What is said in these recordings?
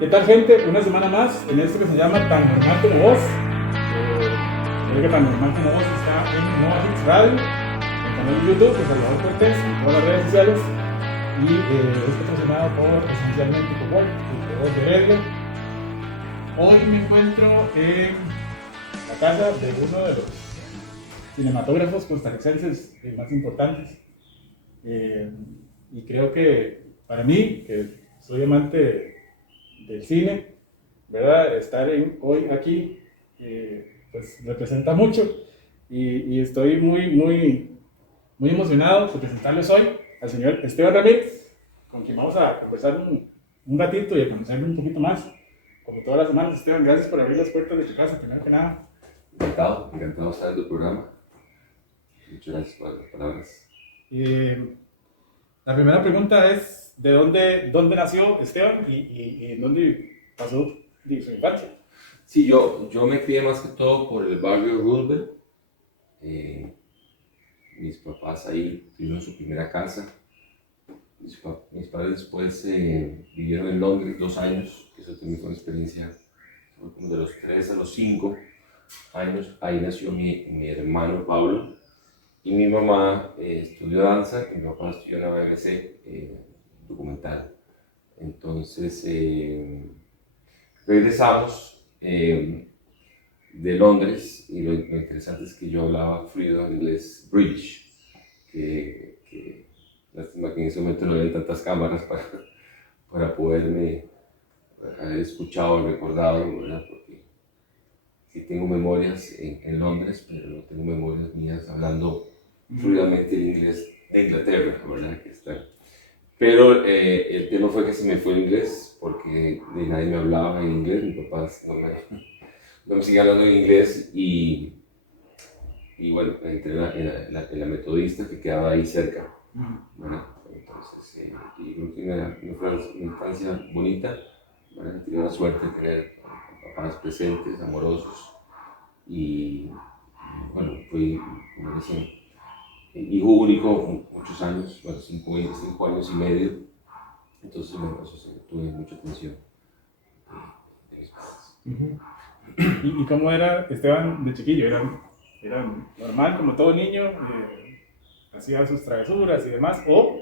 ¿Qué tal, gente? Una semana más en esto que se llama Tan Normal Como Vos. Creo que Tan Normal Como Vos está en Nova Hits Radio, el canal de YouTube de Salvador Cortés, en todas las redes sociales, y es patrocinado por esencialmente Cowork y Cowork de Heredia. Hoy me encuentro en la casa de uno de los cinematógrafos costarricenses más importantes, y creo que para mí, que soy amante del cine, ¿verdad? Estar hoy aquí pues representa mucho, y estoy muy emocionado de presentarles hoy al señor Esteban Ramírez, con quien vamos a conversar un ratito y a conocerlo un poquito más. Como todas las semanas, Esteban, gracias por abrir las puertas de tu casa, primero que nada. Encantado de estar en tu programa. Muchas gracias por las palabras. La primera pregunta es, ¿de dónde nació Esteban y en dónde pasó su infancia? Sí, yo me crié más que todo por el barrio Roosevelt. Mis papás ahí tuvieron su primera casa. Mis padres después vivieron en Londres 2 años. Eso también fue una experiencia, fue como de los 3 a los 5 años. Ahí nació mi hermano Pablo. Y mi mamá estudió danza y mi papá estudió en la BBC documental. Entonces regresamos de Londres y lo interesante es que yo hablaba fluido inglés British, que lástima que en ese momento no había tantas cámaras para poderme haber escuchado y recordado, ¿verdad? Porque sí tengo memorias en Londres, pero no tengo memorias mías hablando fluidamente el inglés de Inglaterra, ¿verdad? Que está. Pero el tema fue que se me fue el inglés porque nadie me hablaba en inglés, mis papás no me siguen hablando en inglés y bueno, entré en la metodista que quedaba ahí cerca, ¿verdad? Entonces, y creo que fue una infancia bonita, ¿verdad? Tuve la suerte de tener papás presentes, amorosos y bueno, fui, como dicen, hijo único muchos años, bueno, 5 años y medio, entonces bueno, eso sí, tuve mucha atención de mis padres. ¿Y cómo era Esteban de chiquillo? ¿Era normal como todo niño? ¿Hacía sus travesuras y demás? ¿O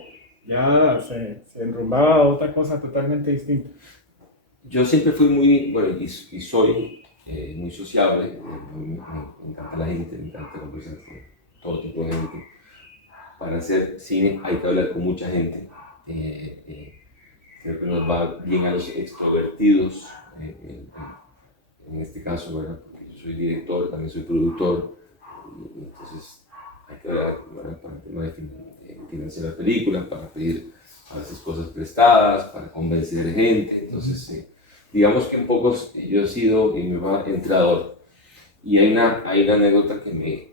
ya se enrumbaba a otra cosa totalmente distinta? Yo siempre fui muy, bueno, y soy muy sociable, me encanta la gente, me encanta conversar con todo tipo de gente. Para hacer cine hay que hablar con mucha gente. Creo que nos va bien a los extrovertidos, en este caso, ¿verdad? Porque yo soy director, también soy productor, y entonces hay que hablar, ¿verdad? Para el tema de financiar las películas, para pedir a veces cosas prestadas, para convencer gente. Entonces, digamos que un poco yo he sido y me va entrador. Y hay una anécdota que me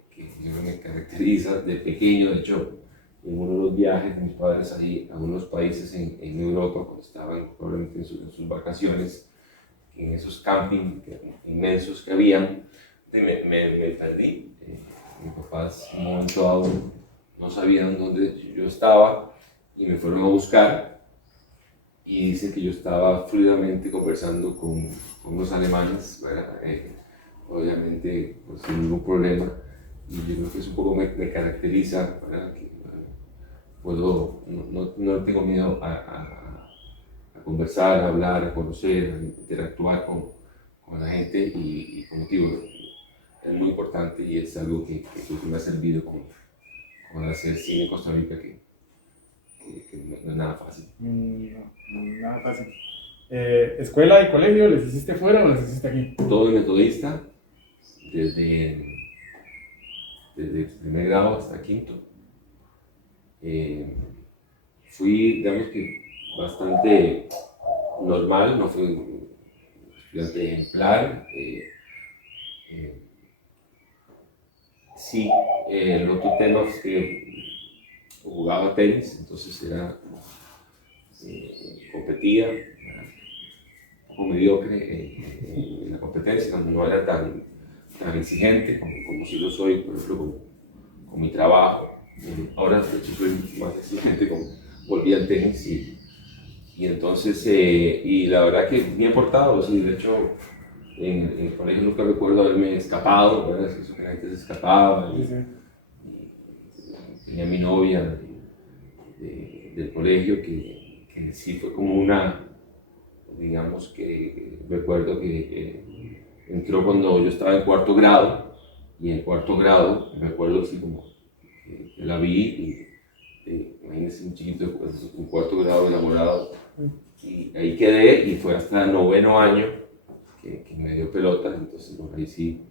caracteriza de pequeño. De hecho, en uno de los viajes de mis padres ahí a unos países en Europa, cuando estaban probablemente en sus vacaciones, en esos camping inmensos que habían, me perdí. Mis papás en un momento dado no sabían dónde yo estaba y me fueron a buscar y dicen que yo estaba fluidamente conversando con unos alemanes, ¿verdad? Obviamente pues, sin ningún problema, y yo creo que eso un poco me caracteriza, ¿verdad? Que, no tengo miedo a conversar, a hablar, a conocer, a interactuar con la gente y como digo, es muy importante y es algo que creo que me ha servido con hacer cine en Costa Rica, que no es nada fácil. No, nada fácil. ¿Escuela y colegio les hiciste fuera o les hiciste aquí? Todo metodista, desde primer grado hasta quinto. Fui, digamos que, bastante normal, no fui un estudiante ejemplar. Sí, el otro tema es que jugaba tenis, entonces competía, un poco mediocre en la competencia, no era tan exigente como si lo soy, por ejemplo, con mi trabajo. Ahora de hecho soy más exigente, volví al tenis Y entonces, y la verdad que bien portado, sí, de hecho, en el colegio nunca recuerdo haberme escapado, ¿verdad? Es que la gente se escapaba. Sí, sí. Tenía mi novia del colegio que sí fue como una, digamos que recuerdo que entró cuando yo estaba en cuarto grado, y en cuarto grado me acuerdo así como que la vi y imagínense un chiquito pues, en cuarto grado enamorado, y ahí quedé, y fue hasta noveno año que me dio pelota. Entonces por ahí sí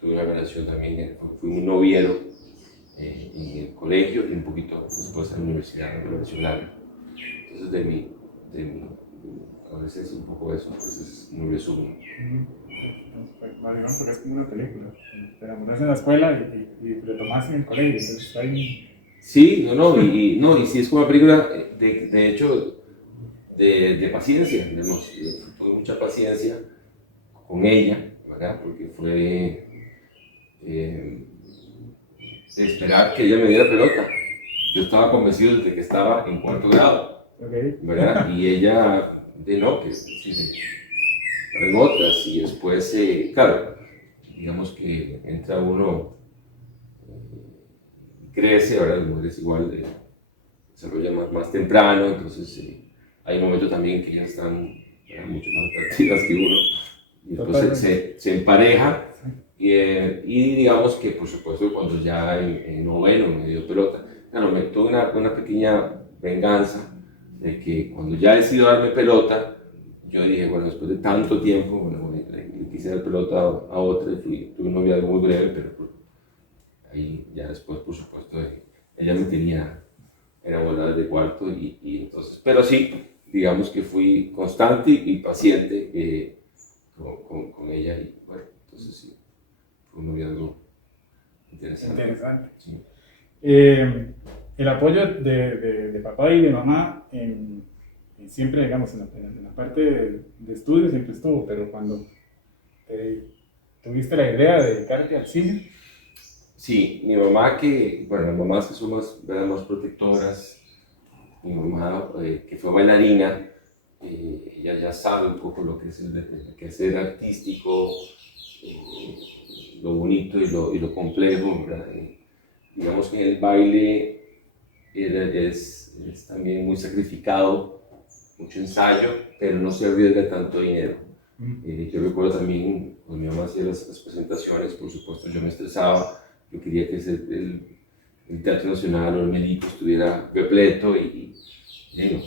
tuve una relación también, fui un noviero en el colegio y un poquito después en la universidad, en la nacional. Entonces de mi adolescencia un poco eso, ese es un resumen. Básicamente porque es como una película. Te enamoras en la escuela y retomas en el colegio. Entonces hay... Sí, y sí es como una película, de hecho, de paciencia, digamos, tuve mucha paciencia con ella, ¿verdad? Porque fue esperar que ella me diera pelota. Yo estaba convencido de que estaba en cuarto grado, Okay. ¿verdad? Y ella, de no, que sí, en otras, y después, claro, digamos que entra uno, crece, ¿verdad? Las mujeres igual desarrolla más temprano, entonces hay momentos también que ellas están mucho más atractivas que uno, y después se empareja, y digamos que por supuesto cuando ya en noveno me dio pelota, claro, me tuve una pequeña venganza de que cuando ya decidió darme pelota, yo dije, bueno, después de tanto tiempo, bueno, le quise dar pelota a otra, y tuve un noviazgo muy breve, pero ahí ya después, por supuesto, ella me tenía enamorada de cuarto, y entonces, pero sí, digamos que fui constante y paciente con ella, y bueno, entonces sí, fue un noviazgo interesante. Interesante. Sí. El apoyo de papá y de mamá siempre, digamos, en la parte de estudio siempre estuvo, pero cuando tuviste la idea de dedicarte al cine. Sí, mi mamá bueno, las mamás que son más protectoras, mi mamá que fue bailarina, ella ya sabe un poco lo que es el quehacer artístico, lo bonito y lo complejo, ¿verdad? Digamos que el baile es también muy sacrificado, mucho ensayo, pero no se arriesga tanto dinero. Yo recuerdo también cuando mi mamá hacía las presentaciones, por supuesto yo me estresaba, yo quería que el Teatro Nacional o el Melico estuviera repleto, y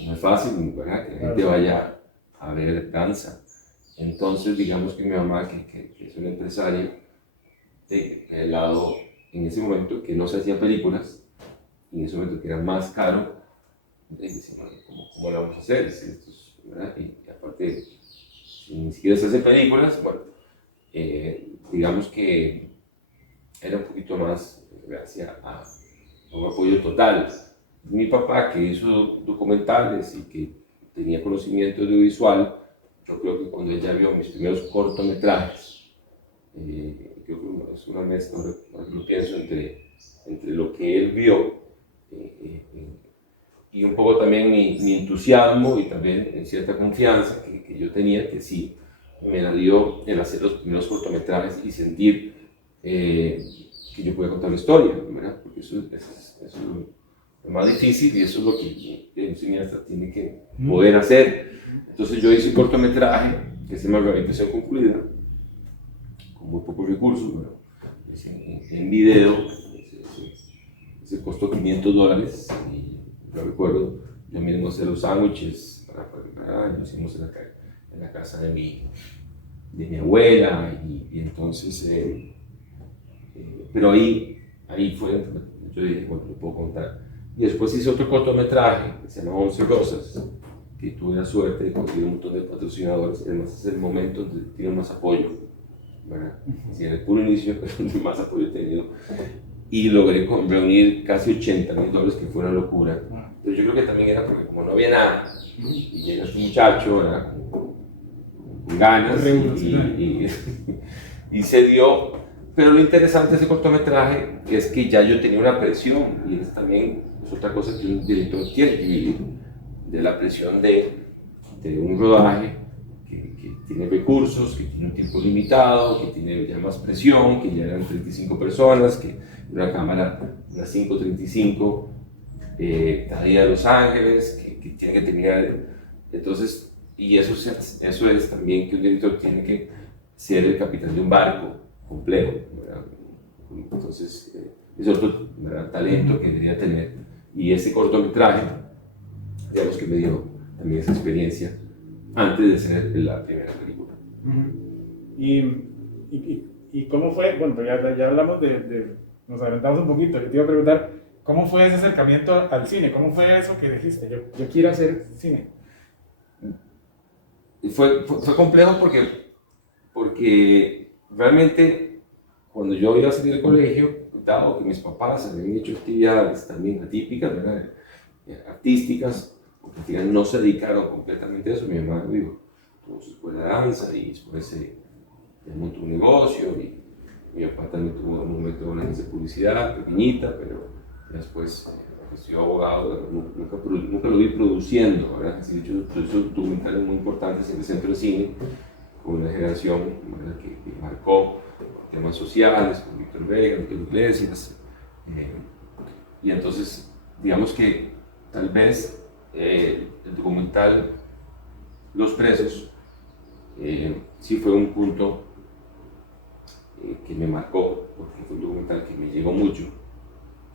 no es fácil, ¿verdad? Que la gente vaya a ver danza. Entonces digamos que mi mamá, que es una empresaria, del lado en ese momento que no se hacían películas, y en ese momento que era más caro, decíamos, ¿cómo lo vamos a hacer? ¿Verdad? Y aparte, si ni siquiera se hacen películas, bueno, digamos que era un poquito más gracias a un apoyo total. Mi papá, que hizo documentales y que tenía conocimiento audiovisual, yo creo que cuando ella vio mis primeros cortometrajes, creo que es una mezcla, lo pienso, entre lo que él vio y un poco también mi entusiasmo, y también en cierta confianza que yo tenía, que sí me la dio el hacer los primeros cortometrajes y sentir que yo podía contar la historia, ¿verdad? Porque eso es lo más difícil, y eso es lo que un cineasta tiene que poder hacer. Entonces yo hice un cortometraje que se llama Rehabilitación Concluida, con muy pocos recursos, bueno, en video, se costó $500, y yo recuerdo, yo mismo hacer los sándwiches lo hicimos en la casa de mi abuela, y entonces, pero ahí fue, yo dije, bueno, lo puedo contar. Y después hice otro cortometraje que se llama 11 Rosas, que tuve la suerte de conseguir un montón de patrocinadores, además es el momento donde tiene más apoyo, ¿verdad? Sí, en el puro inicio es donde más apoyo he tenido, y logré reunir casi $80,000, que fue una locura. Pero yo creo que también era porque como no había nada, y llega este muchacho, ¿verdad? Con ganas, y se dio. Pero lo interesante de ese cortometraje es que ya yo tenía una presión, y es también otra cosa que un director tiene que vivir, de la presión de de un rodaje que tiene recursos, que tiene un tiempo limitado, que tiene ya más presión, que ya eran 35 personas, que una cámara, unas 5:35, cada día a Los Ángeles, que tiene que terminar. Entonces, y eso es también que un director tiene que ser el capitán de un barco complejo, ¿verdad? Entonces, es otro, ¿verdad?, talento que debería tener. Y ese cortometraje, digamos que me dio también esa experiencia antes de ser la primera película. ¿Y cómo fue? Bueno, ya hablamos nos adelantamos un poquito. Yo te iba a preguntar, ¿cómo fue ese acercamiento al cine? ¿Cómo fue eso que dijiste? Yo quiero hacer cine. Fue complejo porque realmente cuando yo iba a salir del colegio, dado que mis papás habían hecho actividades también atípicas, ¿verdad?, artísticas, porque no se dedicaron completamente a eso. Mi mamá tuvo su escuela de danza y después se montó un negocio, y mi papá también tuvo un momento una agencia de publicidad pequeñita, pero después estudió abogado. Nunca lo vi produciendo, ¿verdad? Así, de hecho, produjo documentales muy importantes en el Centro de Cine, con una generación, ¿verdad?, que marcó temas sociales, con Víctor Vega, Víctor Iglesias, y entonces, digamos que tal vez el documental Los Presos sí fue un punto que me marcó, porque fue un documental que me llegó mucho,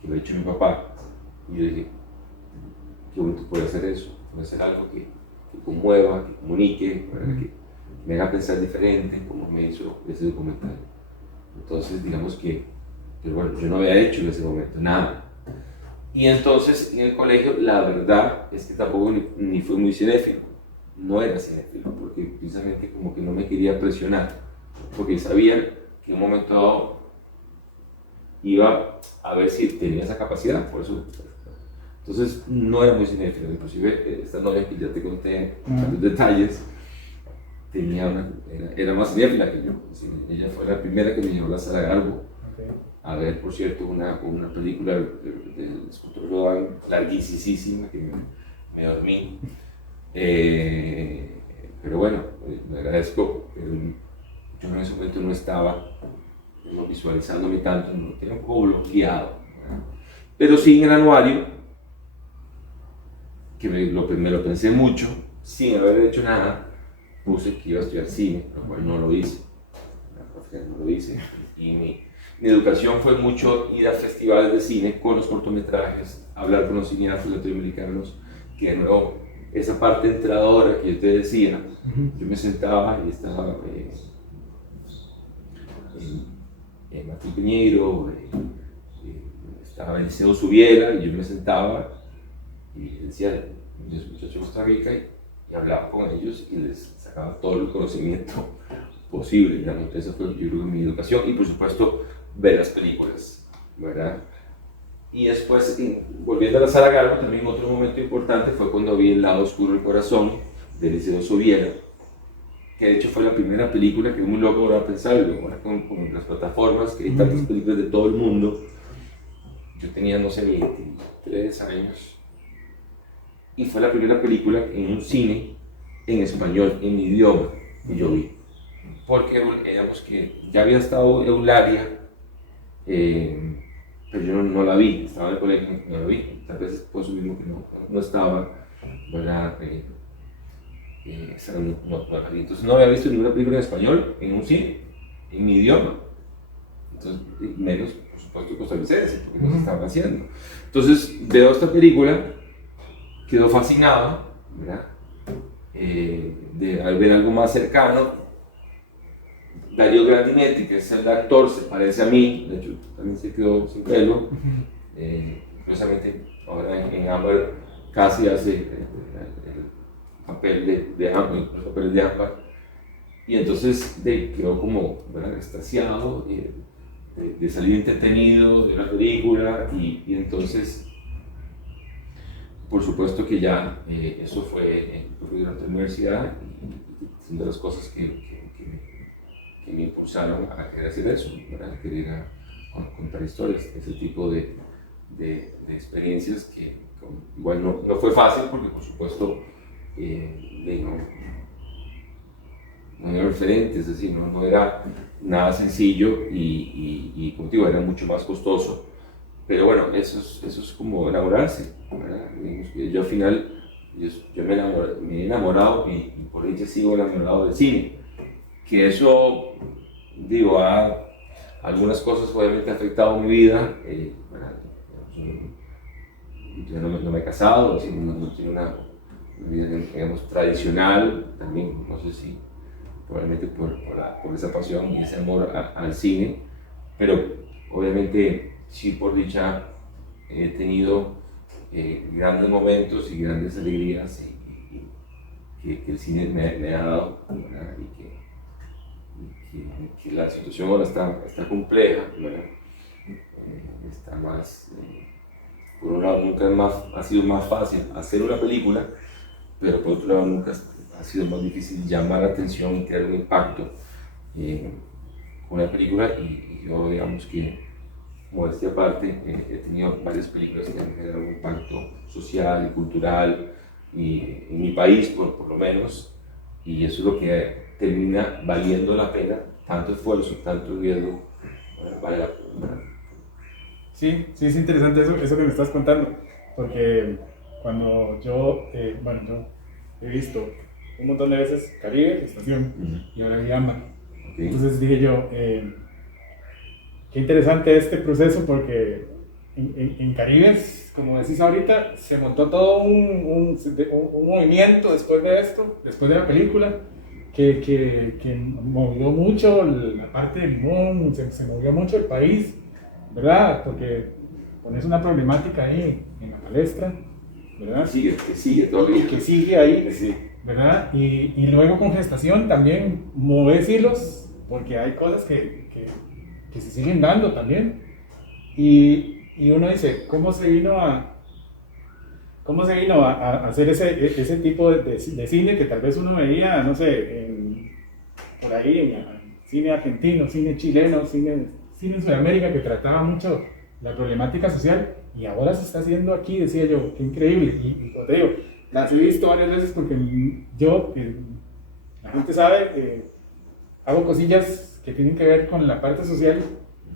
que lo ha hecho mi papá, y yo dije, qué bonito puede hacer eso, puede hacer algo que conmueva, que comunique, que me haga pensar diferente, como me hizo ese documental. Entonces, digamos que bueno, yo no había hecho en ese momento nada. Y entonces en el colegio, la verdad es que tampoco ni fui muy cinéfilo, no era cinéfilo, porque precisamente como que no me quería presionar, porque sabía que en un momento dado iba a ver si tenía esa capacidad, por eso. Entonces no era muy cinéfilo. Inclusive esta novia que ya te conté los detalles, era más cinéfila que yo. Ella fue la primera que me llevó a la Sala Garbo a ver, por cierto, una película del escultor Rodin, larguísima, que me dormí. Pero bueno, le agradezco. Yo en ese momento no estaba visualizándome tanto, no tenía un poco bloqueado, ¿verdad? Pero sí, en el anuario, que me lo pensé mucho, sin haber hecho nada, puse que iba a estudiar cine, lo cual no lo hice. No lo hice. Y mi educación fue mucho ir a festivales de cine con los cortometrajes, hablar con los cineastas latinoamericanos, que de nuevo, esa parte entradora que yo te decía, yo me sentaba y estaba Martín Piñeiro, estaba Eliseo Subiera, y yo me sentaba y decía, los muchachos de Costa Rica, y hablaba con ellos y les sacaba todo el conocimiento posible, digamos. Esa fue, yo creo, mi educación, y por supuesto ver las películas, ¿verdad? Y después, volviendo a la Sala Garbo, también otro momento importante fue cuando vi El lado oscuro del corazón, de Eliseo Subiera, que de hecho fue la primera película que es muy loco ahora pensarlo, ahora con las plataformas, que hay tantas películas de todo el mundo. Yo tenía, no sé, 23 años, y fue la primera película en un cine en español, en mi idioma, que yo vi. Porque, digamos que ya había estado Eulalia, pero yo no la vi, estaba en el colegio, no la vi. Tal vez por eso mismo que no estaba, ¿verdad? No la vi. Entonces no había visto ninguna película en español en un cine, en mi idioma. Entonces, menos, por supuesto, costarricense, porque no se estaban haciendo. Entonces veo esta película, quedo fascinado, ¿verdad? Al ver algo más cercano. Darío Grandinetti, que es el actor, se parece a mí, de hecho también se quedó sin pelo. Curiosamente, ahora en Ámbar casi hace el papel de Ámbar, los papeles de Ámbar. Y entonces quedó como, ¿verdad?, extasiado de salir entretenido de la película, y entonces, por supuesto que ya eso fue durante la universidad, y una de las cosas que me impulsaron a querer hacer eso, ¿verdad?, querer contar historias, ese tipo de experiencias que igual no fue fácil, porque por supuesto no había referentes, así, no era nada sencillo y como te digo, era mucho más costoso. Pero bueno, eso es como enamorarse, ¿verdad? Yo al final, yo me he enamorado y por ahí ya sigo enamorado del cine. Que eso, digo, algunas cosas obviamente han afectado mi vida. ¿Verdad? Yo no me he casado, así, no tengo una vida, digamos, tradicional, también, no sé si probablemente por esa pasión y ese amor al cine, pero obviamente sí, por dicha he tenido grandes momentos y grandes alegrías que el cine me ha dado, ¿verdad? Que la situación ahora está compleja, ¿verdad? Está más, por un lado nunca ha sido más fácil hacer una película, pero por otro lado nunca ha sido más difícil llamar la atención y crear un impacto con la película. Y yo, digamos que, modestia aparte, he tenido varias películas que han generado un impacto social y cultural y en mi país por lo menos, y eso es lo que termina valiendo la pena, tanto esfuerzo, tanto riesgo, vale la pena. Sí, sí, es interesante eso que me estás contando, porque cuando yo he visto un montón de veces Caribe, Estación, y ahora Llama. Okay. Entonces dije yo, qué interesante este proceso, porque en Caribe, como decís ahorita, se montó todo un movimiento después de esto, después de la película, que movió mucho la parte del limón, se movió mucho el país, ¿verdad? Porque pones una problemática ahí en la palestra, ¿verdad? Que sigue todavía. Que sigue ahí, sí. ¿verdad? Y luego con Gestación también mueves hilos, porque hay cosas que se siguen dando también. Y uno dice, ¿cómo se vino a hacer ese tipo de cine que tal vez uno veía, no sé, por ahí, en cine argentino, cine chileno, cine en Sudamérica, que trataba mucho la problemática social, y ahora se está haciendo aquí? Decía yo, qué increíble. Y como te digo, las he visto varias veces porque yo, la gente sabe, hago cosillas que tienen que ver con la parte social,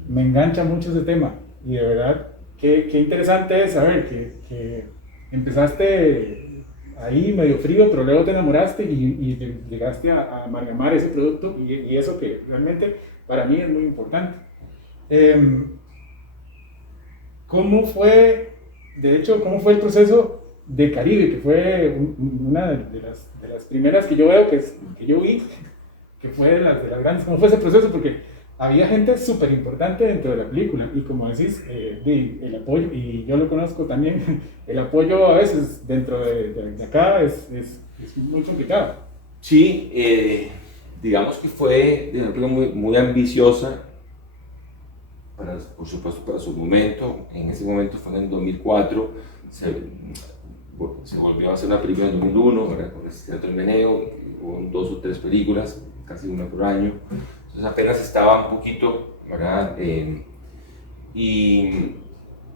me engancha mucho ese tema, y de verdad, qué interesante es saber que empezaste ahí medio frío, pero luego te enamoraste y llegaste a amalgamar ese producto, y eso que realmente para mí es muy importante. ¿Cómo fue el proceso de Caribe, que fue una de las primeras que yo veo, que yo vi, que fue de las grandes? ¿Cómo fue ese proceso? Porque había gente súper importante dentro de la película, y como decís, el apoyo, y yo lo conozco también, el apoyo a veces dentro de acá es muy complicado. Sí, digamos que fue de una película muy ambiciosa, por supuesto para su momento. En ese momento fue en el 2004, se volvió a hacer una película en el 2001, ¿verdad? Con el Teatro del Meneo, hubo 2 o 3 películas, casi una por año. Entonces apenas estaba un poquito, ¿verdad? Y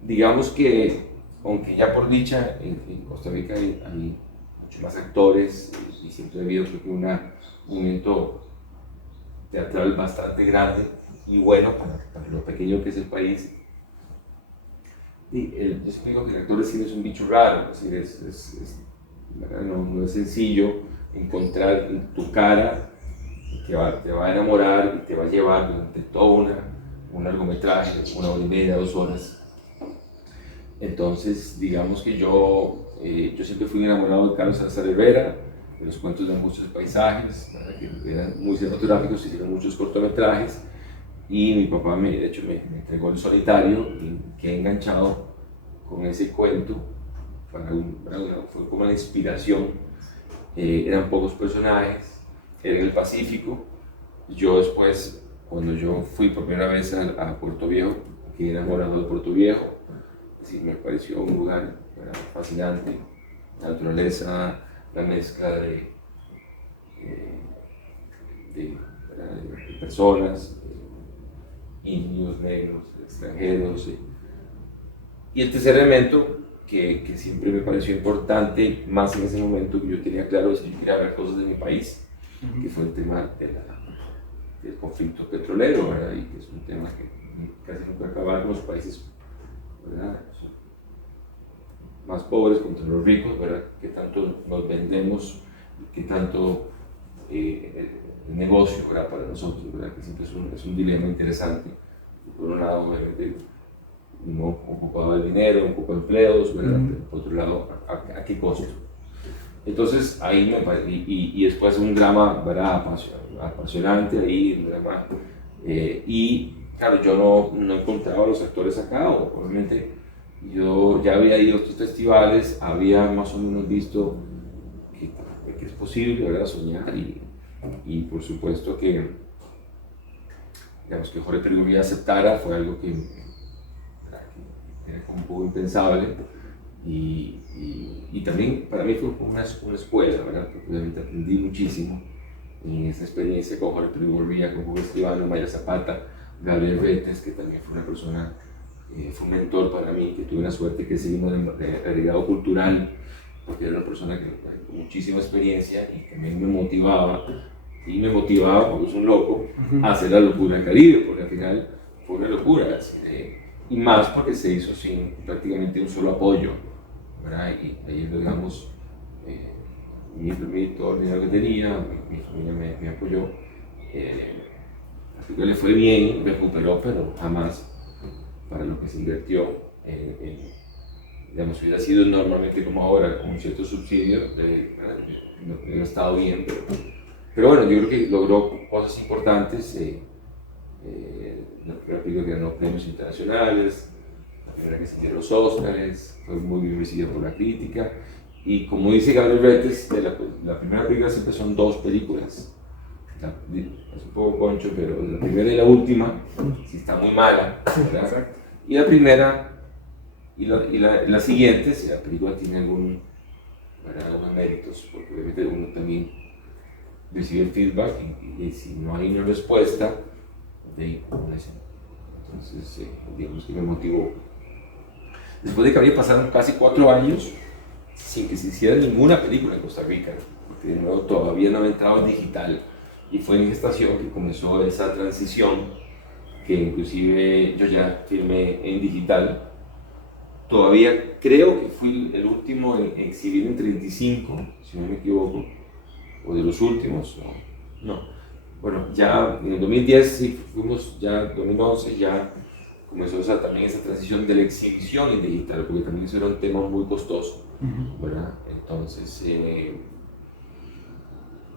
digamos que, aunque ya por dicha en Costa Rica hay muchos más actores, y siempre ha habido, creo que, un movimiento teatral bastante grande y bueno para lo pequeño que es el país. Yo siempre digo que el actor de cine es un bicho raro, es decir, no es sencillo encontrar tu cara que te va a enamorar y te va a llevar durante todo un largometraje, 1 hora y media, 2 horas. Entonces, digamos que yo siempre fui enamorado de Carlos Salazar Herrera, de los cuentos de muchos paisajes, ¿verdad? Que eran muy cinematográficos, se hicieron muchos cortometrajes, y mi papá de hecho me entregó El Solitario, y quedé enganchado con ese cuento. Fue como una inspiración. Eran pocos personajes, era en el Pacífico. Yo después, cuando yo fui por primera vez a Puerto Viejo, quedé enamorado de Puerto Viejo. Sí, me pareció un lugar fascinante, la naturaleza, la mezcla de personas, indios, negros, extranjeros. Y el tercer elemento, que siempre me pareció importante, más en ese momento que yo tenía claro que yo quería ver cosas de mi país, que fue el tema del conflicto petrolero, ¿verdad? Y que es un tema que casi nunca acaba con los países, ¿verdad? Son más pobres contra los ricos, ¿verdad? Que tanto nos vendemos, que tanto el negocio, ¿verdad? Para nosotros, ¿verdad? Que siempre es un dilema interesante. Por un lado, obviamente, no ocupaba el dinero, ocupaba empleos, ¿verdad? Pero por otro lado, ¿a qué costo? Entonces ahí y después un drama, ¿verdad? Apasionante ahí, un drama, y claro, yo no encontraba a los actores acá, obviamente yo ya había ido a estos festivales, había más o menos visto que es posible, ¿verdad? Soñar y por supuesto que, digamos, que Jorge Trigo aceptara fue algo que era como un poco impensable. Y también para mí fue como una escuela, ¿verdad? Porque obviamente aprendí muchísimo en esa experiencia con Jorge Trigo, con Hugo Escribano, Maya Zapata, Gabriel Retes, que también fue una persona, fue un mentor para mí, que tuve una suerte que seguimos de agregado cultural, porque era una persona con muchísima experiencia y también me motivaba porque es un loco, a hacer la locura del Caribe, porque al final fue una locura, y más porque se hizo sin prácticamente un solo apoyo, ¿verdad? Y ahí, digamos, todo el dinero que tenía, mi familia me apoyó, así que le fue bien, recuperó, pero jamás para lo que se invirtió, digamos, hubiera sido normalmente como ahora, con un cierto subsidio, no hubiera estado bien, pero bueno, yo creo que logró cosas importantes. La primera película que ganó premios internacionales, la primera que se dio los Óscares, fue muy bien recibida por la crítica. Y como dice Gabriel Retes, la primera película siempre son dos películas. Es un poco concho, pero la primera y la última, si está muy mala, ¿verdad? Y la primera y la siguiente, si la película tiene algunos méritos, porque obviamente uno también recibe el feedback y si no hay una respuesta, entonces digamos que me motivó. Después de que había pasado casi 4 años sin que se hiciera ninguna película en Costa Rica, porque de nuevo todavía no había entrado en digital, y fue en gestación que comenzó esa transición, que inclusive yo ya filmé en digital. Todavía creo que fui el último en exhibir en 35, si no me equivoco, o de los últimos, no. Bueno, ya en el 2010 sí fuimos, ya 2011 ya comenzó también esa transición de la exhibición en digital, porque también eso era un tema muy costoso, ¿verdad? Entonces,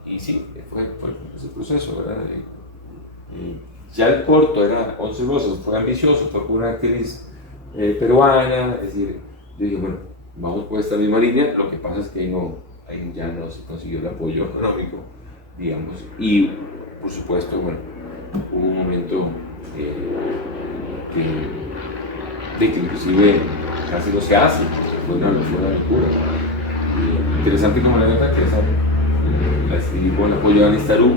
y sí, fue ese proceso, ¿verdad? Ya el corto era 11 Rosas, fue ambicioso, fue con una actriz peruana, es decir, yo dije, bueno, vamos por esta misma línea, lo que pasa es que ahí ya no se consiguió el apoyo económico, digamos, y por supuesto, bueno, hubo un momento que inclusive casi no se hace, fue una locura. Interesante como la nota que esa la escribí con el apoyo de Anistarú,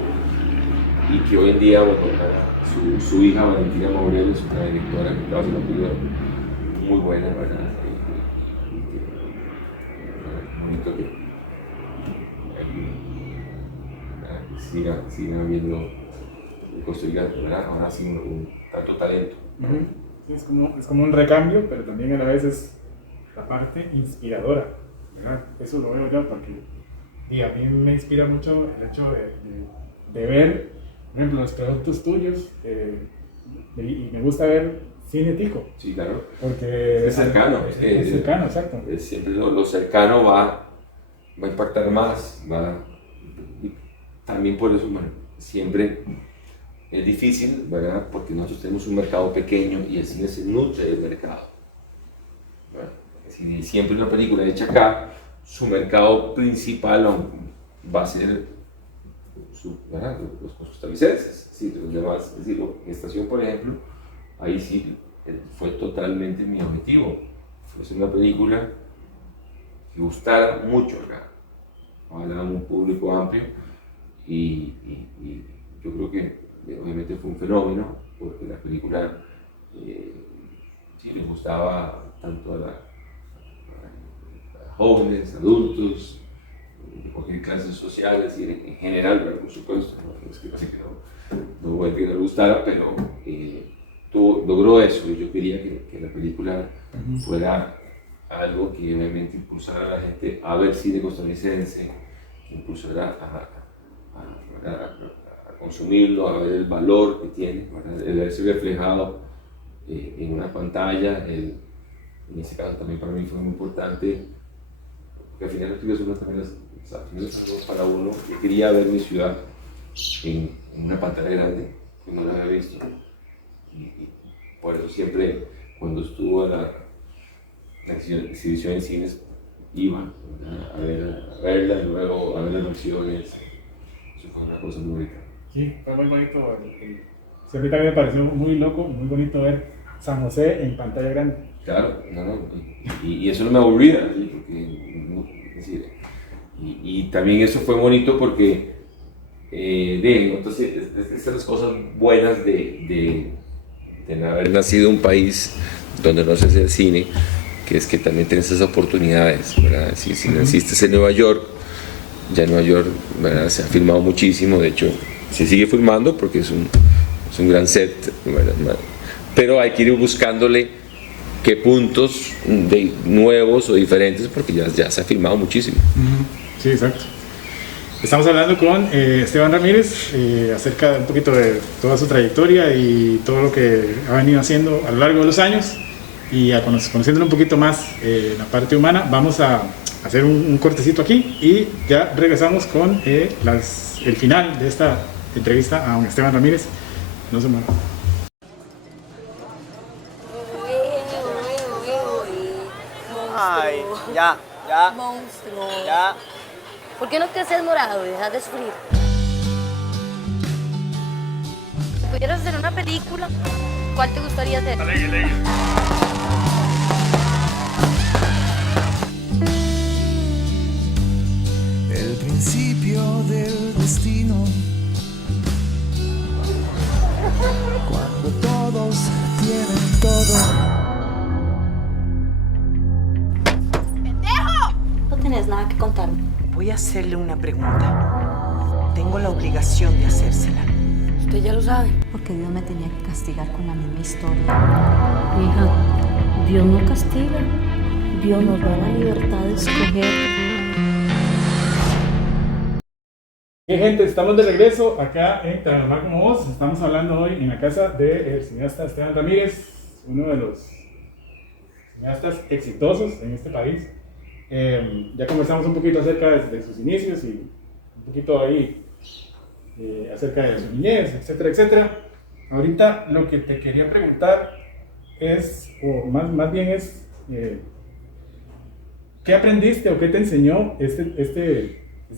y que hoy en día, bueno, su hija Valentina Maurel es una directora que trabaja en una película muy buena, ¿verdad? Bonito que siga habiendo en Costa Rica, ¿verdad? Ahora sí un tanto talento. Sí, es como un recambio, pero también a la vez es la parte inspiradora, ¿verdad? Eso lo veo yo porque a mí me inspira mucho el hecho de ver, por ejemplo, los productos tuyos, y me gusta ver cine tico. Sí, claro. Porque es cercano. Es cercano, exacto. Siempre lo cercano va a impactar más, y también por eso, bueno, siempre es difícil, ¿verdad? Porque nosotros tenemos un mercado pequeño y el cine se nutre del mercado, ¿verdad? Si siempre una película hecha acá, su mercado principal va a ser ¿verdad? Los costarricenses, sí, los demás. Es decir, en Estación, por ejemplo, ahí sí fue totalmente mi objetivo. Fue hacer una película que gustara mucho acá, ojalá un público amplio, y yo creo que obviamente fue un fenómeno, porque la película sí le gustaba tanto a la jóvenes, adultos, de cualquier clase sociales y en general, ¿verdad? Por supuesto, no es que pase que no voy a que no le gustara, pero logró eso y yo quería que la película fuera algo que obviamente impulsara a la gente a ver cine costarricense, que impulsara a consumirlo, a ver el valor que tiene, ¿verdad? El verse reflejado en una pantalla, en ese caso también para mí fue muy importante, porque al final las películas también las para uno, que quería ver mi ciudad en una pantalla grande, que no la había visto, y por eso siempre cuando estuvo la exhibición en cines iba a verla y luego a ver las reacciones. Eso fue una cosa muy bonita. Sí, fue muy bonito. Sí, a mí también me pareció muy loco, muy bonito ver San José en pantalla grande. Claro, y eso no me aburría, ¿sí? Porque, es decir, y también eso fue bonito porque, entonces, estas son las cosas buenas de haber nacido en un país donde no se hace el cine, que es que también tienes esas oportunidades, ¿verdad? Si naciste en Nueva York, ya en Nueva York, ¿verdad? Se ha filmado muchísimo, de hecho se sigue filmando porque es un gran set, ¿verdad? Pero hay que ir buscándole qué puntos nuevos o diferentes porque ya se ha filmado muchísimo. Sí, exacto. Estamos hablando con Esteban Ramírez acerca de un poquito de toda su trayectoria y todo lo que ha venido haciendo a lo largo de los años, y conociéndolo un poquito más en la parte humana. Vamos a hacer un cortecito aquí y ya regresamos con el final de esta entrevista a don Esteban Ramírez. No se muevan. Ay, ya. Monstruo. Ya. ¿Por qué no te haces morado y dejas de sufrir? Si pudieras hacer una película, ¿cuál te gustaría hacer? El principio del destino, cuando todos tienen todo. No tenés nada que contarme. Voy a hacerle una pregunta. Tengo la obligación de hacérsela. Usted ya lo sabe. Porque Dios me tenía que castigar con la misma historia. Hija, Dios no castiga. Dios nos da la libertad de escoger. Bien, gente, estamos de regreso acá en Trabajar como Vos. Estamos hablando hoy en la casa del cineasta Esteban Ramírez, uno de los cineastas exitosos en este país. Ya conversamos un poquito acerca de sus inicios y un poquito ahí acerca de su niñez, etcétera, etcétera. Ahorita lo que te quería preguntar es, o más bien es, ¿qué aprendiste o qué te enseñó este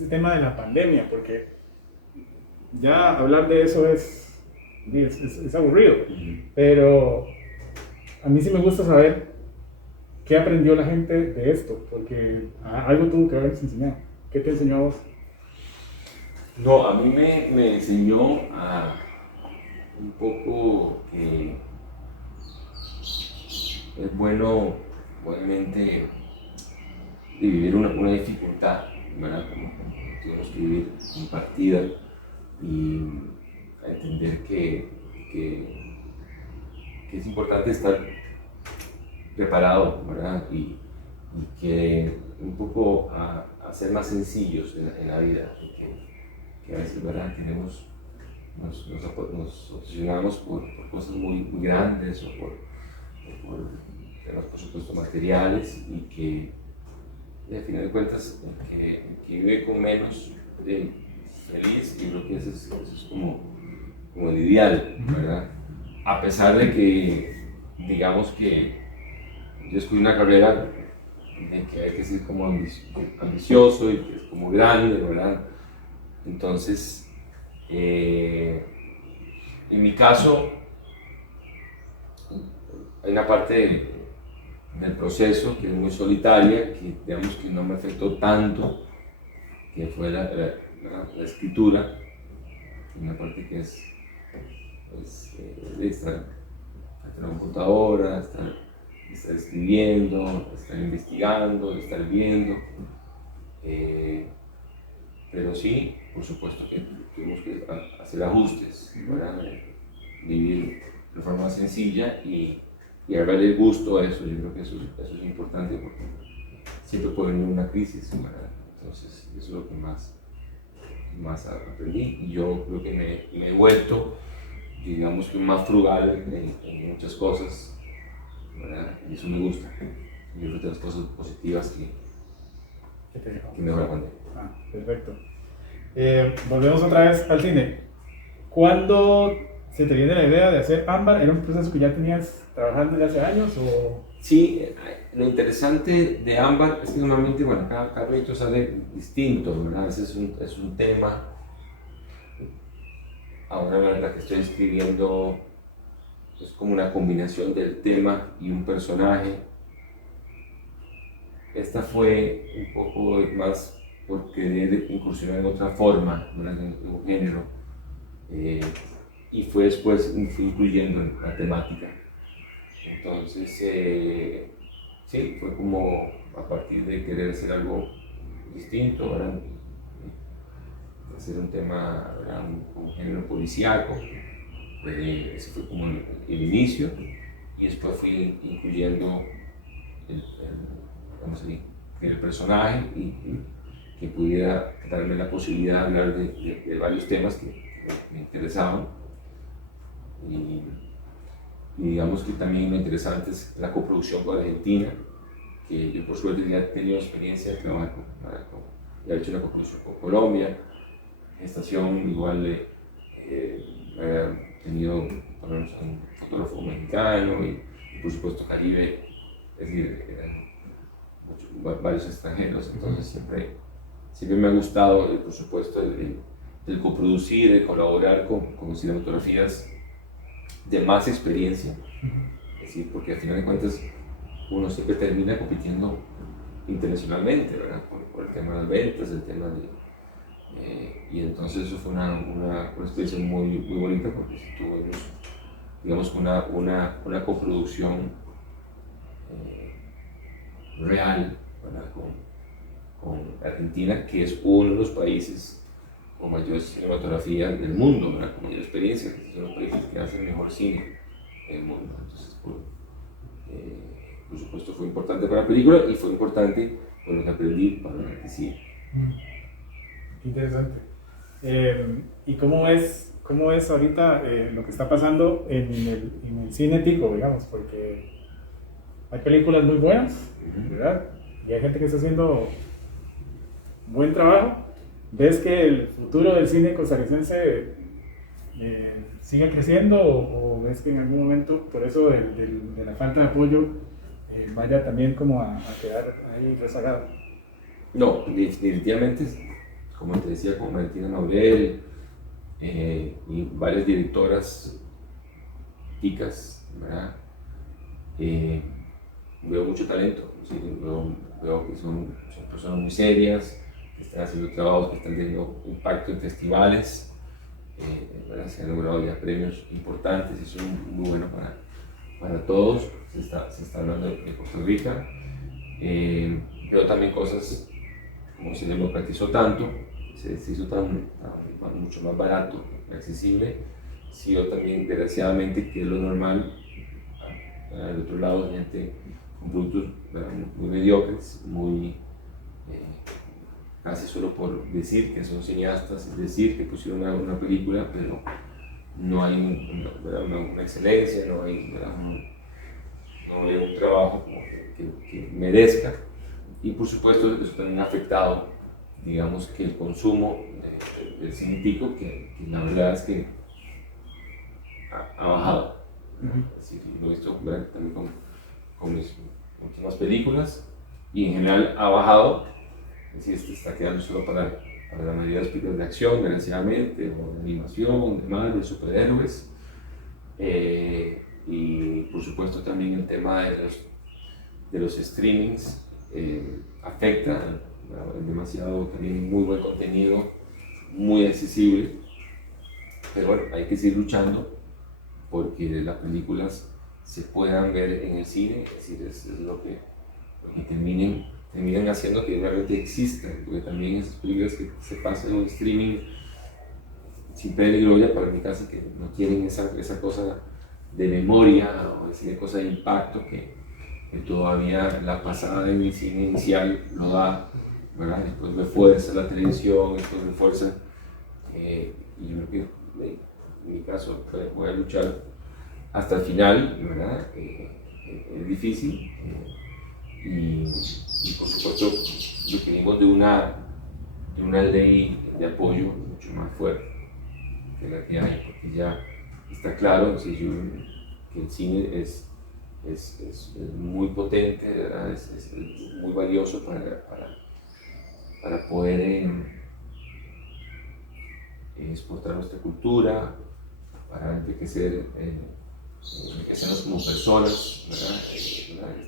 tema de la pandemia? Porque ya hablar de eso es aburrido, pero a mí sí me gusta saber qué aprendió la gente de esto, porque algo tuvo que haberles enseñado. ¿Qué te enseñó a vos? No, a mí me enseñó a un poco que es bueno, obviamente, vivir una dificultad, ¿verdad? Como tenemos que vivir compartida y a entender que es importante estar preparado, ¿verdad? Y que un poco a ser más sencillos en la vida, que a veces, ¿verdad? Nos obsesionamos por cosas muy grandes o por temas, por supuesto, materiales, y que al final de cuentas el que vive con menos feliz, y creo que eso es como el ideal, ¿verdad? A pesar de que, digamos que yo escogí una carrera en que hay que ser como ambicioso y que es como grande, ¿verdad? Entonces, en mi caso, hay una parte del proceso que es muy solitaria, que digamos que no me afectó tanto, que fue la escritura, una parte que es de estar frente a la computadora, estar estar escribiendo, de estar investigando, de estar viendo. Pero sí, por supuesto que tuvimos que hacer ajustes para vivir de forma sencilla y agarrarle el gusto a eso. Yo creo que eso es importante porque siempre puede venir una crisis, ¿verdad? Entonces eso es lo que más aprendí, y yo creo que me he vuelto, digamos que más frugal en muchas cosas, ¿verdad? Y eso me gusta. Yo creo que de las cosas positivas que me van a Perfecto. Volvemos otra vez al cine. ¿Cuándo se te viene la idea de hacer Ámbar? ¿Era un proceso que ya tenías trabajando desde hace años? O... Sí, lo interesante de Ámbar es que normalmente, bueno, cada proyecto sale distinto, ¿verdad? Ese es un tema. Ahora la verdad que estoy escribiendo es como una combinación del tema y un personaje. Esta fue un poco más por querer incursionar en otra forma, ¿verdad? En un género. Y fue después fui incluyendo en la temática. Entonces, sí, fue como a partir de querer hacer algo distinto, ¿verdad? Hacer un tema, ¿verdad? Un género policíaco. Ese fue como el inicio, y después fui incluyendo el personaje y que pudiera darme la posibilidad de hablar de varios temas que me interesaban. Y digamos que también lo interesante es la coproducción con Argentina, que yo por suerte ya he tenido experiencia de trabajar ya he hecho una coproducción con Colombia, Estación igual he tenido por lo menos un fotógrafo mexicano y por supuesto Caribe, es decir, varios extranjeros, entonces siempre me ha gustado, por supuesto, el coproducir, el colaborar con cinematografías de más experiencia, es decir, porque al final de cuentas uno siempre termina compitiendo internacionalmente, ¿verdad? Por el tema de las ventas, el tema y entonces eso fue una experiencia muy bonita porque tuvimos, digamos, una coproducción real, ¿verdad? Con Argentina, que es uno de los países con mayor cinematografía del mundo, ¿verdad? Con mayor experiencia, que son los países que hacen mejor cine del mundo. Entonces, por supuesto, fue importante para la película y fue importante por lo que aprendí para el cine. Interesante. ¿Y cómo es ahorita lo que está pasando en el cine tico, digamos? Porque hay películas muy buenas, ¿verdad? Y hay gente que está haciendo buen trabajo. ¿Ves que el futuro del cine costarricense sigue creciendo o ves que en algún momento, por eso de la falta de apoyo, vaya también como a quedar ahí rezagado? No, definitivamente, como te decía, con Valentina Maurel y varias directoras ticas, ¿verdad? Veo mucho talento, ¿sí? Veo que son personas muy serias, que están haciendo trabajos que están teniendo impacto en festivales, ¿verdad? Se han logrado ya premios importantes y eso es muy bueno para todos. Se está hablando de Costa Rica, pero también cosas como se democratizó tanto, se hizo mucho más barato, accesible, sino también desgraciadamente, que es lo normal, del otro lado, gente con productos muy mediocres, muy casi solo por decir que son cineastas, decir que pusieron una película, pero no hay una excelencia, no hay un trabajo que merezca, y por supuesto eso también ha afectado, digamos, que el consumo del cine tico, que la verdad es que ha bajado. Así que lo he visto también con mis últimas películas, y en general ha bajado, es decir, se está quedando solo para la mayoría de las películas de acción, desgraciadamente, o de animación, de Marvel, de superhéroes, y por supuesto también el tema de los streamings afecta, demasiado, también muy buen contenido, muy accesible, pero bueno, hay que seguir luchando porque las películas se puedan ver en el cine, es decir, es lo que terminen haciendo que realmente existan, porque también esas películas que se pasan en un streaming sin pena ni gloria, para mi caso, que no tienen esa cosa de memoria o esa cosa de impacto que todavía la pasada en el cine inicial lo da, ¿verdad? Después refuerza la televisión, después refuerza, y yo creo que en mi caso voy a luchar hasta el final, ¿verdad? Es difícil, y por supuesto requerimos de una ley de apoyo mucho más fuerte que la que hay, porque ya está claro que el cine es muy potente, ¿verdad? Es muy valioso para poder exportar nuestra cultura, para enriquecernos como personas, ¿verdad?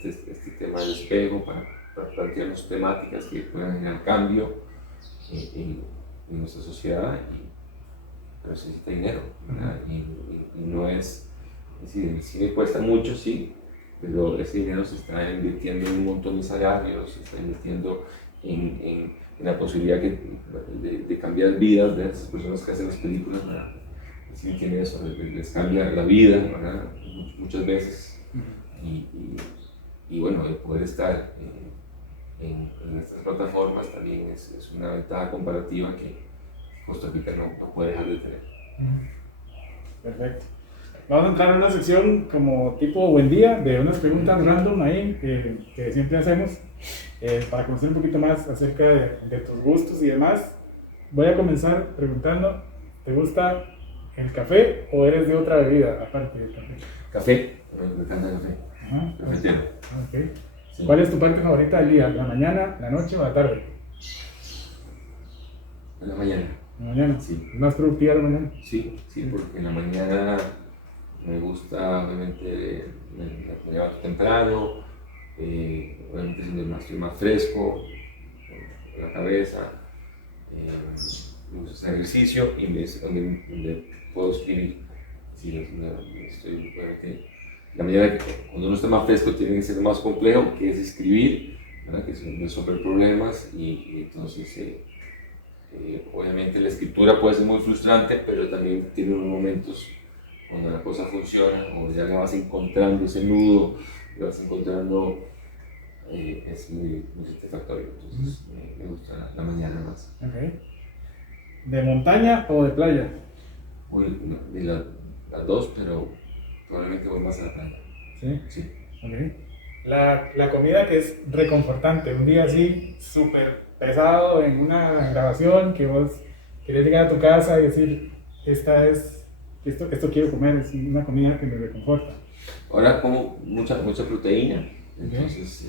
Este tema del espejo, para plantearnos temáticas que puedan generar cambio en nuestra sociedad, pero se necesita dinero, ¿verdad? Y no es decir, el cine cuesta mucho, sí, pero ese dinero se está invirtiendo en un montón de salarios, se está invirtiendo en la posibilidad de cambiar vidas de esas personas que hacen las películas, ¿verdad? El cine tiene eso, les cambia la vida, ¿verdad? Muchas veces, y bueno, el poder estar en estas plataformas también es una ventaja comparativa que Costa Rica no puede dejar de tener. Perfecto. Vamos a entrar en una sección como tipo buen día, de unas preguntas random ahí que siempre hacemos para conocer un poquito más acerca de tus gustos y demás. Voy a comenzar preguntando, ¿te gusta el café o eres de otra bebida aparte del café? Café, me encanta el café. Ajá. Cafetero. Okay. Sí. ¿Cuál es tu parte favorita del día? ¿La mañana, la noche o la tarde? En la mañana. La mañana. Sí. ¿Más productiva la mañana? Sí, porque en la mañana me gusta, obviamente, me levanto temprano, obviamente estoy más fresco, con la cabeza, me gusta hacer ejercicio y donde puedo escribir. Sí, obviamente, la mañana, cuando uno está más fresco, tiene que ser más complejo, que es escribir, ¿verdad? Que es resolver problemas, y entonces obviamente la escritura puede ser muy frustrante, pero también tiene unos momentos cuando la cosa funciona, o ya le vas encontrando ese nudo, le vas encontrando, es muy satisfactorio. Entonces me gusta la mañana más. Okay. ¿De montaña o de playa? De las dos, pero probablemente voy más a la playa. Sí. Sí. Okay. La comida que es reconfortante, un día así súper pesado en una grabación, que vos querés llegar a tu casa y decir, esto quiero comer, es una comida que me reconforta. Ahora como mucha proteína, entonces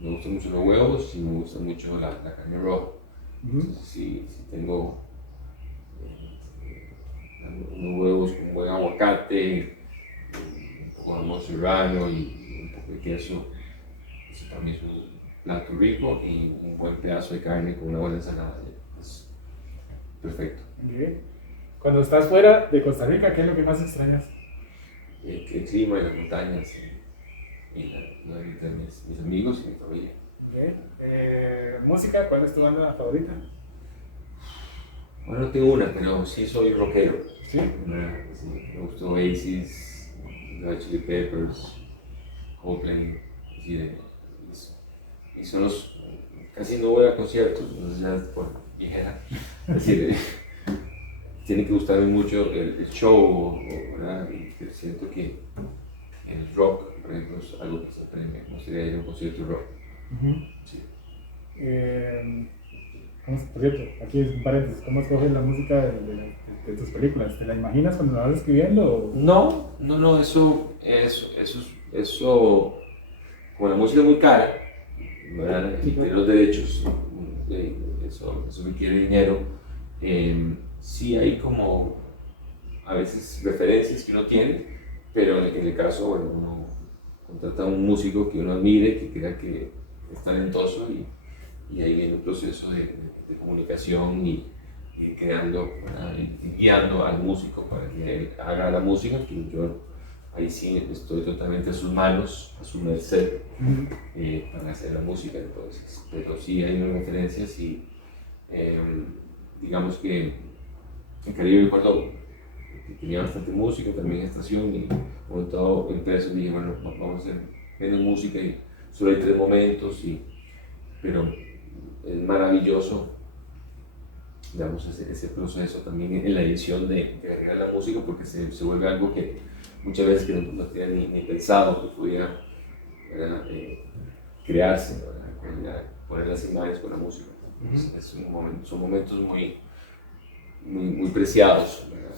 me gustan mucho los huevos y me gusta mucho la carne roja. Entonces si tengo unos huevos con buen aguacate, un poco de jamón serrano y un poco de queso, eso para mí es un plato rico, y un buen pedazo de carne con una buena ensalada. Es perfecto. Okay. Cuando estás fuera de Costa Rica, ¿qué es lo que más extrañas? El clima y las montañas y mis amigos y mi familia. Okay. Música, ¿cuál es tu banda favorita? Bueno, no tengo una, pero sí soy rockero. ¿Sí? Sí, me gusta Oasis, Red Chili Peppers, Coldplay, y son casi no voy a conciertos, entonces ya es por ligera. Es decir, tiene que gustarme mucho el show, ¿verdad? Y siento que el rock, por ejemplo, es algo que siempre me gustaría ir a un concierto de rock. Sí. Por cierto, aquí es un paréntesis, ¿cómo escoges la música de tus películas? ¿Te la imaginas cuando la vas escribiendo? O? No, eso, como la música es muy cara, ¿verdad? Y tiene los derechos, eso requiere dinero. Sí hay como a veces referencias que uno tiene, pero en el caso, bueno, uno contrata a un músico que uno admire, que crea que es talentoso, y ahí viene un proceso de comunicación y creando, y guiando al músico para que él haga la música que yo ahí sí estoy totalmente a sus manos, a su merced, para hacer la música entonces. Pero sí hay unas referencias y digamos que en Caribe recuerdo que tenía bastante música, también estación, y con todo el peso dije, bueno, vamos a hacer menos música y solo hay 3 momentos, pero es maravilloso, digamos, ese proceso también en la edición de agregar la música, porque se vuelve algo que muchas veces que no tenía ni pensado que podía crearse, poner las imágenes con la música. Son momentos muy preciados, ¿verdad?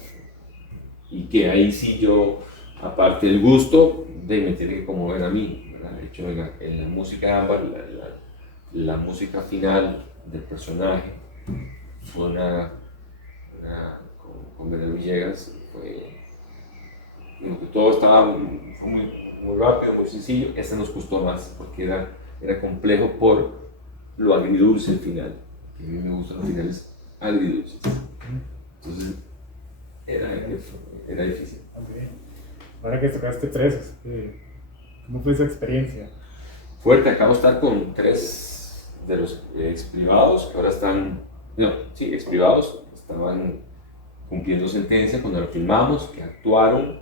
Y que ahí sí yo, aparte del gusto, me tiene que conmover a mí, ¿verdad? De hecho, en la música de Ámbar, la música final del personaje fue con Belén Villegas, digo que todo fue muy rápido, muy sencillo. Este nos costó más porque era complejo por lo agridulce el final, que a mí me gustan los finales agridulces. Entonces era difícil. Okay. Ahora que tocaste presos, ¿cómo fue esa experiencia? Fuerte, acabo de estar con 3 de los ex privados que ahora están, ex privados, estaban cumpliendo sentencia cuando lo filmamos, que actuaron.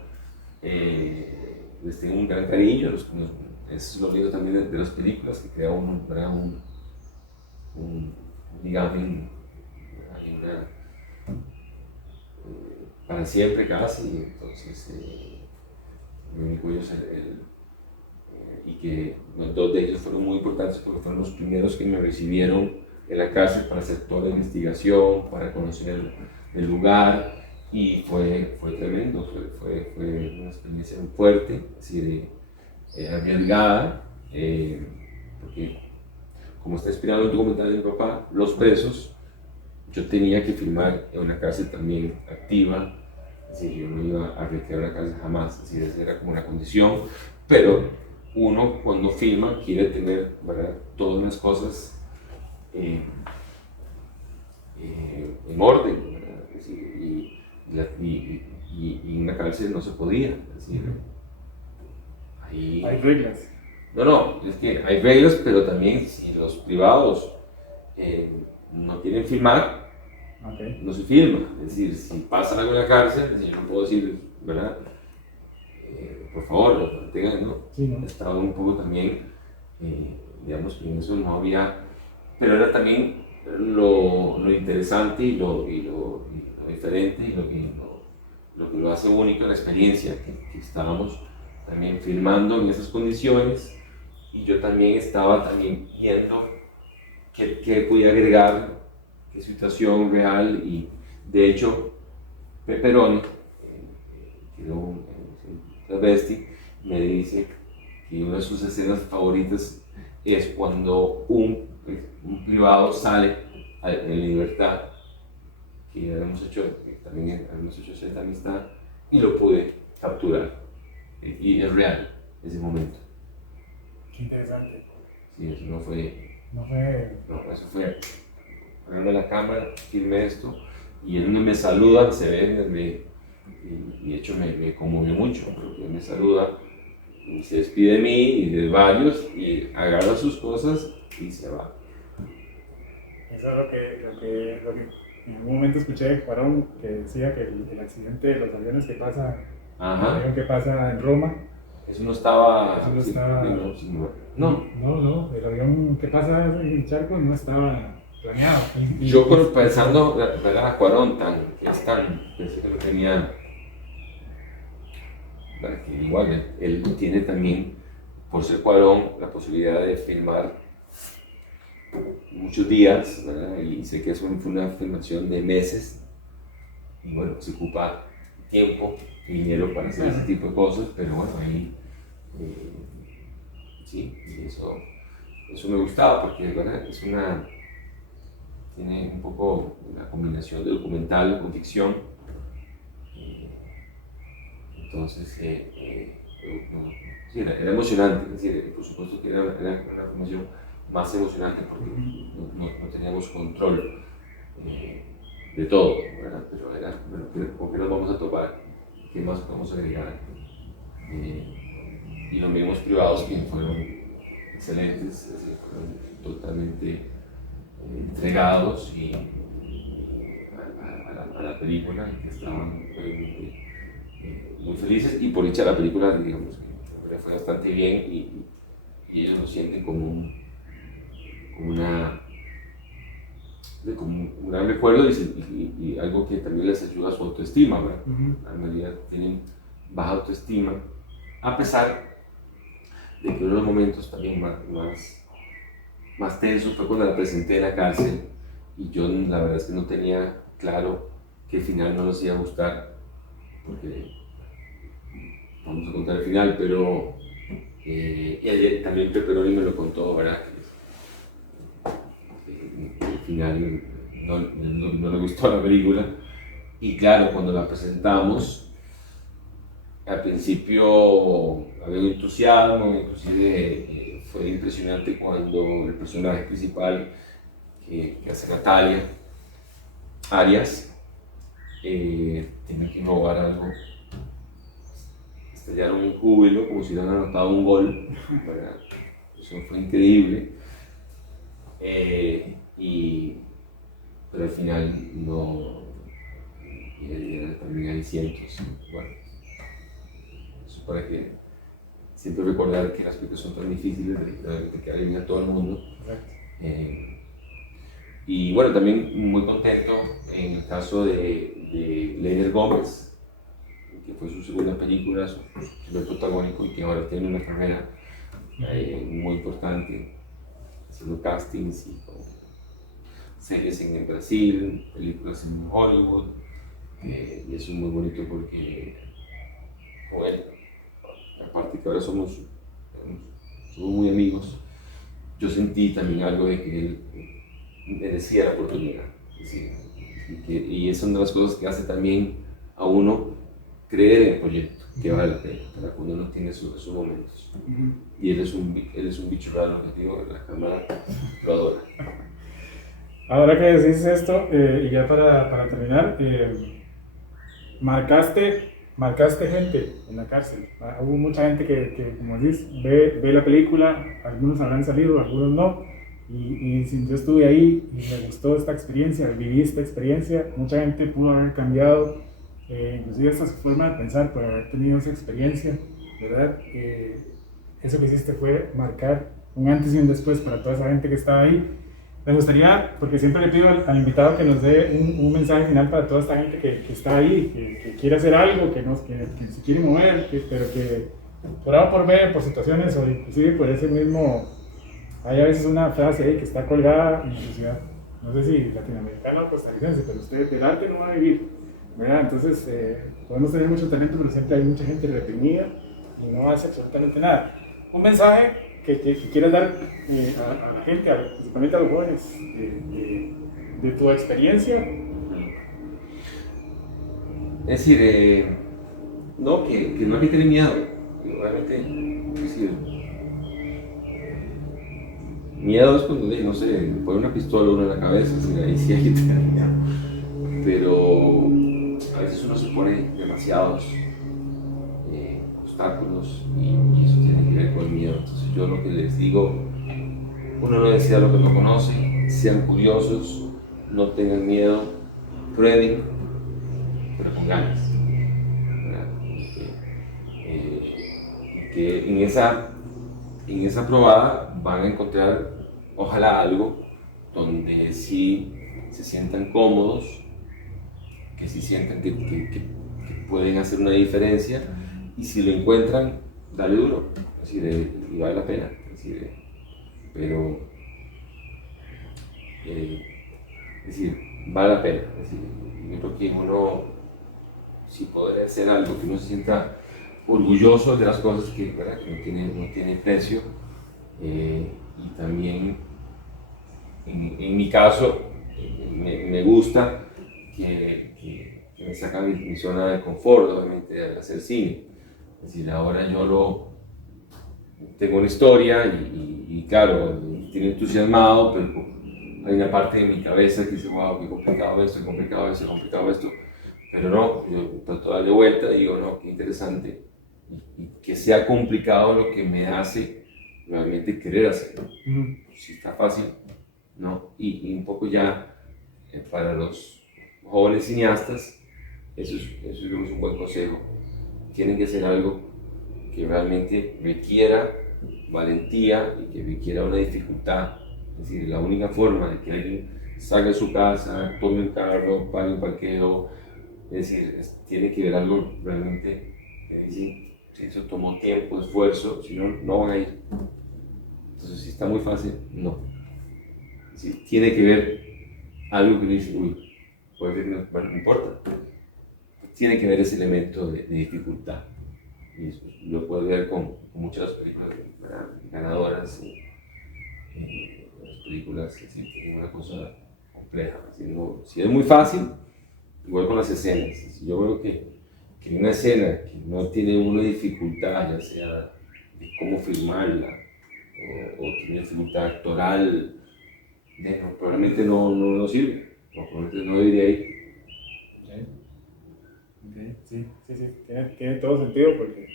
Les tengo un gran cariño, es lo lindo también de las películas, que crea un ligamen para siempre casi. Entonces me único ellos y que los 2 de ellos fueron muy importantes porque fueron los primeros que me recibieron en la cárcel para hacer toda la investigación, para conocer el lugar, y fue tremendo, fue una experiencia muy fuerte, así arriesgada, porque como está inspirado en el documental de mi papá, Los Presos, yo tenía que filmar en una cárcel también activa, así yo no iba a recrear una cárcel jamás, así esa era como una condición, pero uno cuando filma quiere tener, ¿verdad?, todas las cosas en orden, ¿verdad? Y en una cárcel no se podía, es decir, Hay reglas. No, es que hay reglas, pero también si los privados no quieren filmar, no se filma. Es decir, si pasa algo en la cárcel, yo no puedo decir, ¿verdad? Por favor, lo mantengan, ¿no? Sí, ¿no? Estaba un poco también, digamos que en eso no había, pero era también lo interesante y lo diferente y lo que lo hace único, la experiencia que estábamos también filmando en esas condiciones, y yo también estaba viendo qué podía agregar, qué situación real, y de hecho Pepperoni, que era un travesti, me dice que una de sus escenas favoritas es cuando un privado sale en libertad, que también habíamos hecho cierta amistad, y lo pude capturar. Y es real ese momento. Qué interesante. Sí, eso no fue. No fue. No, eso fue. Agarrarme la cámara, filmé esto, y él me saluda, se ve, y de hecho me conmovió mucho, porque él me saluda, y se despide de mí y de varios, y agarra sus cosas y se va. Eso es lo que en algún momento escuché de Cuarón, que decía que el accidente de los aviones que pasa. Ajá. El avión que pasa en Roma. Eso no estaba. Eso no estaba. No, el avión que pasa en el charco no estaba planeado. Yo pensando, ¿verdad? A Cuarón, pensé que lo tenía. Que igual, él tiene también, por ser Cuarón, la posibilidad de filmar muchos días, ¿verdad? Y sé que eso fue una filmación de meses, y bueno, se ocupa tiempo y dinero para hacer ese tipo de cosas, pero bueno, ahí sí, y eso me gustaba, porque ¿verdad? Tiene un poco una combinación de documental con ficción, entonces sí, era emocionante, es decir, por supuesto que era una formación más emocionante porque no teníamos control de todo, ¿verdad? Pero era, bueno, ¿con qué nos vamos a topar? ¿Qué más podemos agregar aquí? y los mismos privados que fueron excelentes, fueron totalmente entregados a la película, y que estaban realmente muy felices, y por dicha la película, digamos, que fue bastante bien, y ellos lo sienten como un gran recuerdo, y algo que también les ayuda a su autoestima, ¿verdad? La mayoría tienen baja autoestima, a pesar de que uno de los momentos también más tensos fue cuando la presenté en la cárcel, y yo la verdad es que no tenía claro que el final no nos iba a gustar, porque vamos a contar el final, pero y ayer también Pepperoni me lo contó, ¿verdad? Que el final no le gustó la película, y claro, cuando la presentamos, al principio había un entusiasmo, inclusive fue impresionante cuando el personaje principal que hace Natalia Arias tenía que robar algo, estallaron un júbilo como si hubieran anotado un gol, ¿verdad? Eso fue increíble, pero al final no, y también hay cientos, bueno, eso para que siempre recordar que las películas son tan difíciles de que arriba a todo el mundo. Y bueno, también muy contento en el caso de Leiner Gómez, que fue su segunda película, su primer protagónico, y que ahora tiene una carrera muy importante, haciendo castings y con series en Brasil, películas en Hollywood, y eso es muy bonito porque con él, aparte que ahora somos muy amigos, yo sentí también algo de que él merecía la oportunidad, y es una de las cosas que hace también a uno creer en el proyecto, que vale la pena, para cuando uno tiene sus momentos. Y él es un bicho raro, les digo, la cámara lo adora. Ahora que decís esto, y ya para terminar, marcaste gente en la cárcel. Hubo mucha gente que como dices, ve la película, algunos habrán salido, algunos no, y si yo estuve ahí y me gustó esta experiencia, viví esta experiencia, mucha gente pudo haber cambiado, inclusive esta forma de pensar por haber tenido esa experiencia, ¿verdad? Eso que hiciste fue marcar un antes y un después para toda esa gente que estaba ahí. Me gustaría, porque siempre le pido al invitado que nos dé un mensaje final para toda esta gente que está ahí, que quiere hacer algo, que se quiere mover, pero que por A o por B, por situaciones o inclusive por ese mismo, hay a veces una frase ahí que está colgada en la sociedad, no sé si latinoamericana o costarricense, pero usted del arte no va a vivir, ¿verdad? Entonces podemos tener mucho talento, pero siempre hay mucha gente reprimida y no hace absolutamente nada. Un mensaje que quieras dar a la gente, principalmente a los jóvenes, de tu experiencia. Es decir, no, que no hay que tener miedo, realmente, es decir, miedo es cuando, no sé, pone una pistola a uno en la cabeza, así, ahí sí hay que tener miedo, pero a veces uno se pone demasiados obstáculos y eso tiene que ver con el miedo. Entonces yo lo que les digo, uno no decida lo que no conoce, sean curiosos, no tengan miedo, prueben, pero con ganas, que en esa probada van a encontrar ojalá algo donde sí se sientan cómodos, que sí sientan que pueden hacer una diferencia, y si lo encuentran, dale duro, es decir, y vale la pena, pero vale la pena, yo creo que uno, si puede hacer algo que uno se sienta orgulloso de las cosas que, ¿verdad?, que no tiene precio, y también en mi caso me gusta que me saca mi zona de confort, obviamente, al hacer cine. Es decir, ahora yo tengo una historia y claro, estoy entusiasmado, pero hay una parte de mi cabeza que dice, wow, qué complicado esto, pero no, yo trato de darle vuelta y digo, no, qué interesante y que sea complicado lo que me hace realmente querer hacerlo. Si está fácil, no. Y un poco ya para los jóvenes cineastas, eso es un buen consejo. Tienen que hacer algo que realmente requiera valentía y que requiera una dificultad. Es decir, la única forma de que alguien salga de su casa, tome un carro, pague un parqueo, es decir, tiene que ver algo realmente que dice, si eso tomó tiempo, esfuerzo, si no, no van a ir. Entonces, si está muy fácil, no. Es decir, tiene que ver algo que dice, uy, puede ser que no, bueno, no importa. Tiene que ver ese elemento de dificultad. Y eso lo puedes ver con muchas películas ganadoras, las películas que tienen una cosa compleja. Si es muy fácil, igual con las escenas. Si yo veo que en una escena que no tiene una dificultad, ya sea de cómo filmarla o tiene dificultad actoral, probablemente no sirve, o probablemente no debería ir. Sí, tiene todo sentido porque,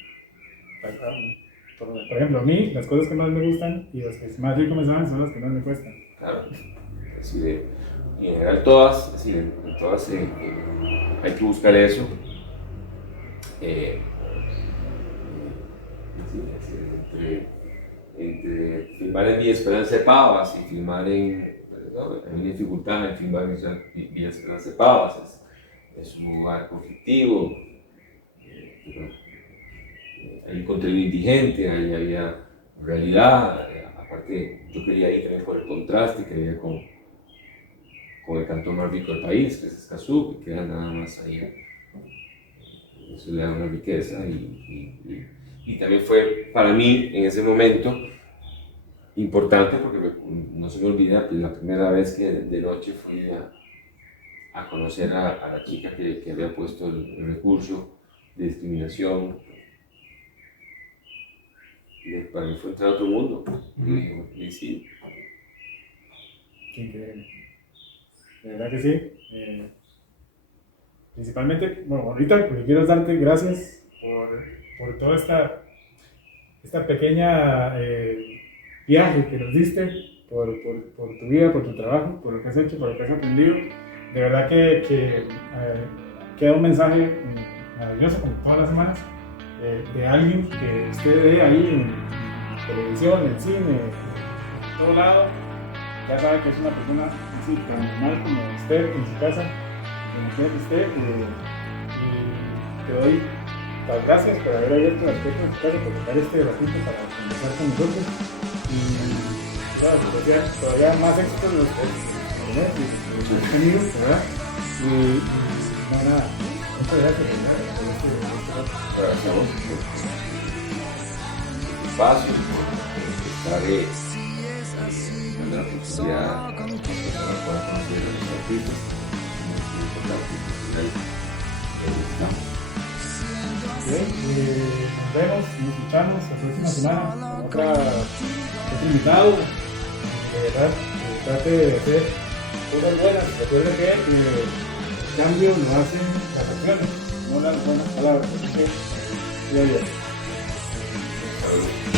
por ejemplo, a mí las cosas que más me gustan y las que más rico me saben son las que más me cuestan. Claro, así de, y en general todas, así en todas hay que buscar eso. Entre filmar en Villa Esperanza de Pavas y filmar hay dificultad en filmar en Villa Esperanza de Pavas. Es un lugar conflictivo, hay un contenido indigente, ahí había realidad, aparte yo quería ir también por el contraste que había con el cantón más rico del país, que es Escazú, que queda nada más ahí, eso le da una riqueza y también fue para mí en ese momento importante porque no se me olvida la primera vez que de noche fui a conocer a la chica que había puesto el recurso de discriminación. Y para mí fue entrar a otro mundo. Y dije, y sí. Qué increíble. De verdad que sí. Principalmente, bueno, ahorita lo que quiero es darte gracias por toda esta pequeña viaje que nos diste, por tu vida, por tu trabajo, por lo que has hecho, por lo que has aprendido. De verdad que queda un mensaje maravilloso, como todas las semanas, de alguien que usted ve ahí en televisión, en cine, en todo lado. Ya sabe que es una persona así, tan normal como usted en su casa, como quiera que esté. Y te doy las gracias por haber abierto las puertas de tu casa, por tocar este ratito para conversar con nosotros. Y claro, todavía más éxito de los amigos, ¿verdad? Y nada, muchas gracias por este rato. Gracias a vos por el espacio, por estar dando la oportunidad a las personas para conocer a los artistas. Es importante que estamos. Bien, nos vemos, nos escuchamos la próxima semana con otro invitado. De verdad, trate de hacer cosas buenas. Recuerden que el cambio lo hacen las acciones, no las buenas palabras. Así que, ya. Salud.